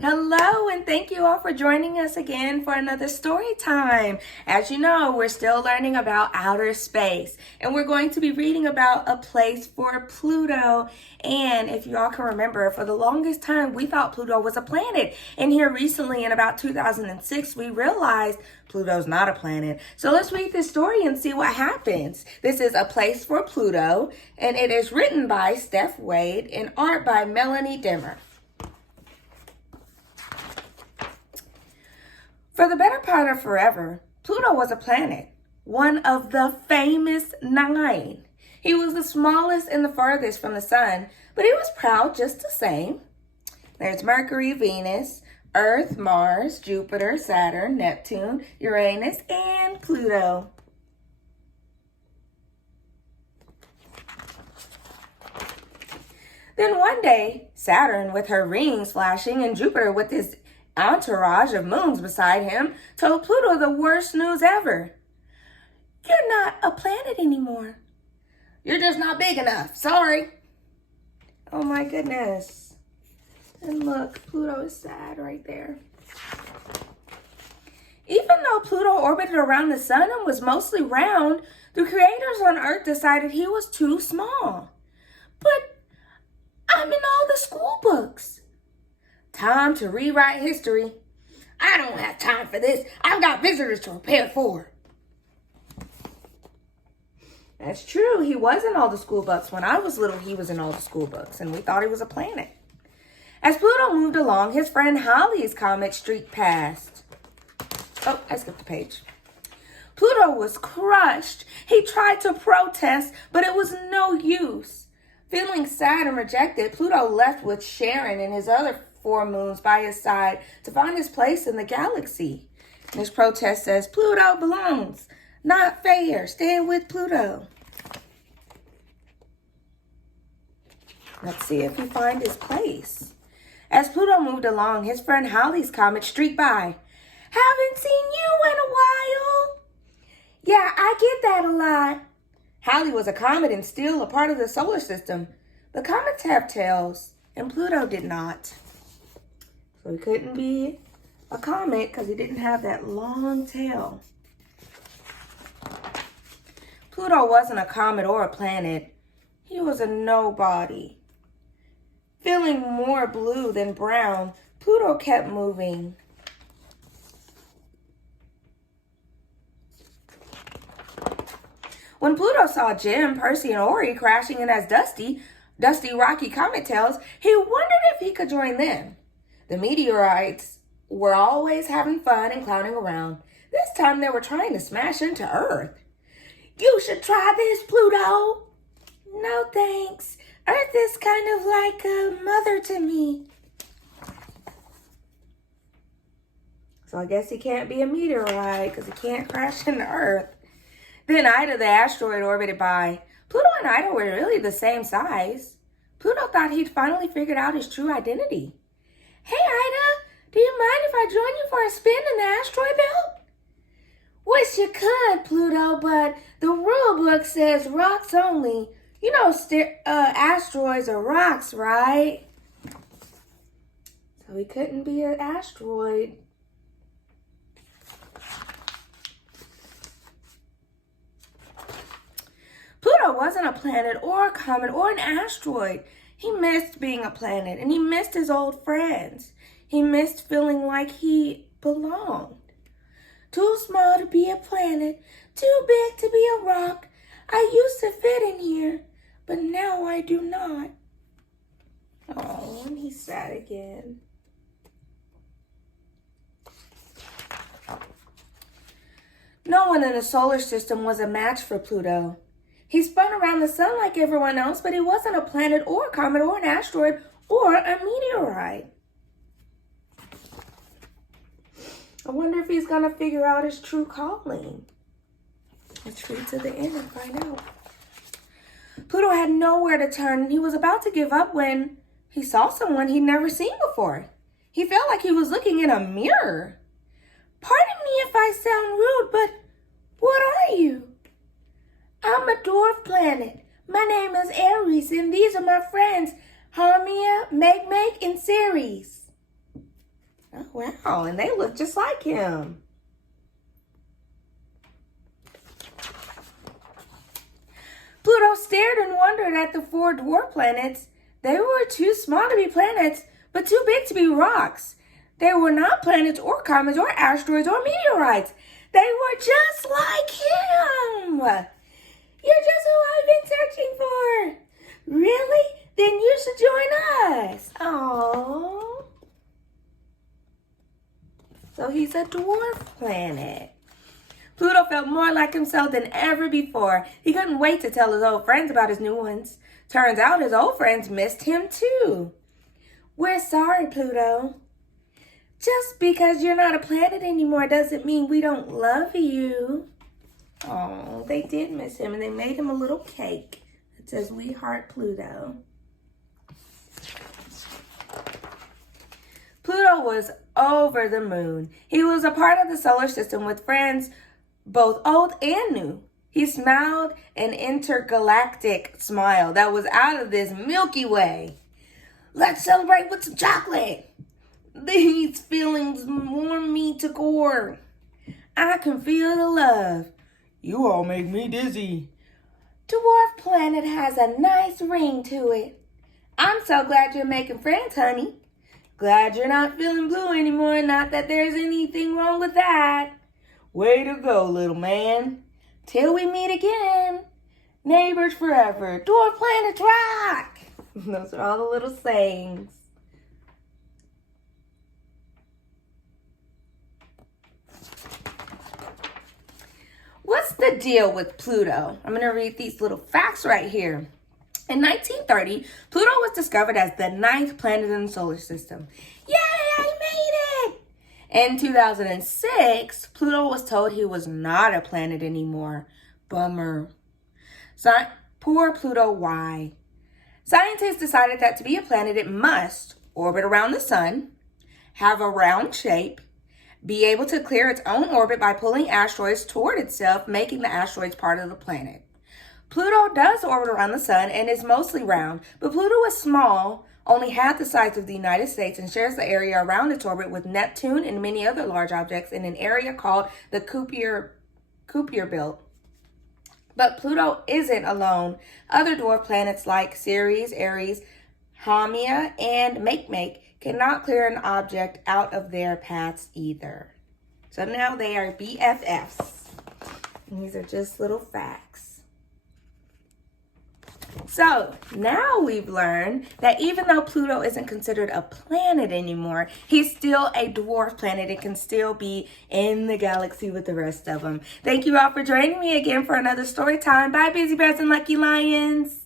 Hello, and thank you all for joining us again for another story time. As you know, we're still learning about outer space, and we're going to be reading about a place for Pluto. And if you all can remember, for the longest time, we thought Pluto was a planet. And here recently, in about 2006, we realized Pluto's not a planet. So let's read this story and see what happens. This is A Place for Pluto, and it is written by Steph Wade and art by Melanie Dimmer. For the better part of forever, Pluto was a planet, one of the famous 9. He was the smallest and the furthest from the sun, but he was proud just the same. There's Mercury, Venus, Earth, Mars, Jupiter, Saturn, Neptune, Uranus, and Pluto. Then one day, Saturn with her rings flashing and Jupiter with his entourage of moons beside him told Pluto the worst news ever. You're not a planet anymore. You're just not big enough. Sorry. Oh my goodness. And look, Pluto is sad right there. Even though Pluto orbited around the sun and was mostly round, the creators on Earth decided he was too small. But I'm in all the school books. Time to rewrite history. I don't have time for this. I've got visitors to prepare for. That's true. He was in all the school books. When I was little, he was in all the school books, and we thought he was a planet. As Pluto moved along, his friend Halley's comet streaked past. Oh, I skipped a page. Pluto was crushed. He tried to protest, but it was no use. Feeling sad and rejected, Pluto left with Charon and his other 4 moons by his side to find his place in the galaxy. And his protest says, Pluto belongs. Not fair. Stand with Pluto. Let's see if he finds his place. As Pluto moved along, his friend Halley's comet streaked by. Haven't seen you in a while. Yeah, I get that a lot. Halley was a comet and still a part of the solar system. But comets have tails, and Pluto did not. So he couldn't be a comet because he didn't have that long tail. Pluto wasn't a comet or a planet. He was a nobody. Feeling more blue than brown, Pluto kept moving. When Pluto saw Jim, Percy, and Ori crashing in as dusty, rocky comet tails, he wondered if he could join them. The meteorites were always having fun and clowning around. This time they were trying to smash into Earth. You should try this, Pluto. No thanks. Earth is kind of like a mother to me. So I guess he can't be a meteorite because he can't crash into Earth. Then Ida the asteroid orbited by. Pluto and Ida were really the same size. Pluto thought he'd finally figured out his true identity. Hey, Ida, do you mind if I join you for a spin in the asteroid belt? Wish you could, Pluto, but the rule book says rocks only. You know asteroids are rocks, right? So he couldn't be an asteroid. Pluto wasn't a planet or a comet or an asteroid. He missed being a planet, and he missed his old friends. He missed feeling like he belonged. Too small to be a planet, too big to be a rock. I used to fit in here, but now I do not. Oh, and he's sad again. No one in the solar system was a match for Pluto. He spun around the sun like everyone else, but he wasn't a planet or a comet or an asteroid or a meteorite. I wonder if he's going to figure out his true calling. Let's read to the end and find out. Pluto had nowhere to turn, and he was about to give up when he saw someone he'd never seen before. He felt like he was looking in a mirror. Pardon me if I sound rude, but what are you? I'm a dwarf planet. My name is Aries, and these are my friends, Hermia, Meg, and Ceres. Oh, wow. And they look just like him. Pluto stared and wondered at the 4 dwarf planets. They were too small to be planets, but too big to be rocks. They were not planets or comets or asteroids or meteorites. They were just like him. You're just who I've been searching for. Really? Then you should join us. Aww. So he's a dwarf planet. Pluto felt more like himself than ever before. He couldn't wait to tell his old friends about his new ones. Turns out his old friends missed him too. We're sorry, Pluto. Just because you're not a planet anymore doesn't mean we don't love you. Oh, they did miss him, and they made him a little cake that says, "We heart Pluto." Pluto was over the moon. He was a part of the solar system with friends both old and new. He smiled an intergalactic smile that was out of this Milky Way. Let's celebrate with some chocolate. These feelings warm me to core. I can feel the love. You all make me dizzy. Dwarf Planet has a nice ring to it. I'm so glad you're making friends, honey. Glad you're not feeling blue anymore. Not that there's anything wrong with that. Way to go, little man. Till we meet again. Neighbors forever. Dwarf Planets rock. Those are all the little sayings. What's the deal with Pluto? I'm going to read these little facts right here. In 1930, Pluto was discovered as the 9th planet in the solar system. Yay, I made it! In 2006, Pluto was told he was not a planet anymore. Bummer. Poor Pluto, why? Scientists decided that to be a planet, it must orbit around the sun, have a round shape, be able to clear its own orbit by pulling asteroids toward itself, making the asteroids part of the planet. Pluto does orbit around the sun and is mostly round, but Pluto is small, only half the size of the United States, and shares the area around its orbit with Neptune and many other large objects in an area called the Kuiper Belt. But Pluto isn't alone. Other dwarf planets like Ceres, Aries, Haumea, and Makemake cannot clear an object out of their paths either. So now they are BFFs. And these are just little facts. So now we've learned that even though Pluto isn't considered a planet anymore, he's still a dwarf planet and can still be in the galaxy with the rest of them. Thank you all for joining me again for another story time. Bye, Busy Bears and Lucky Lions.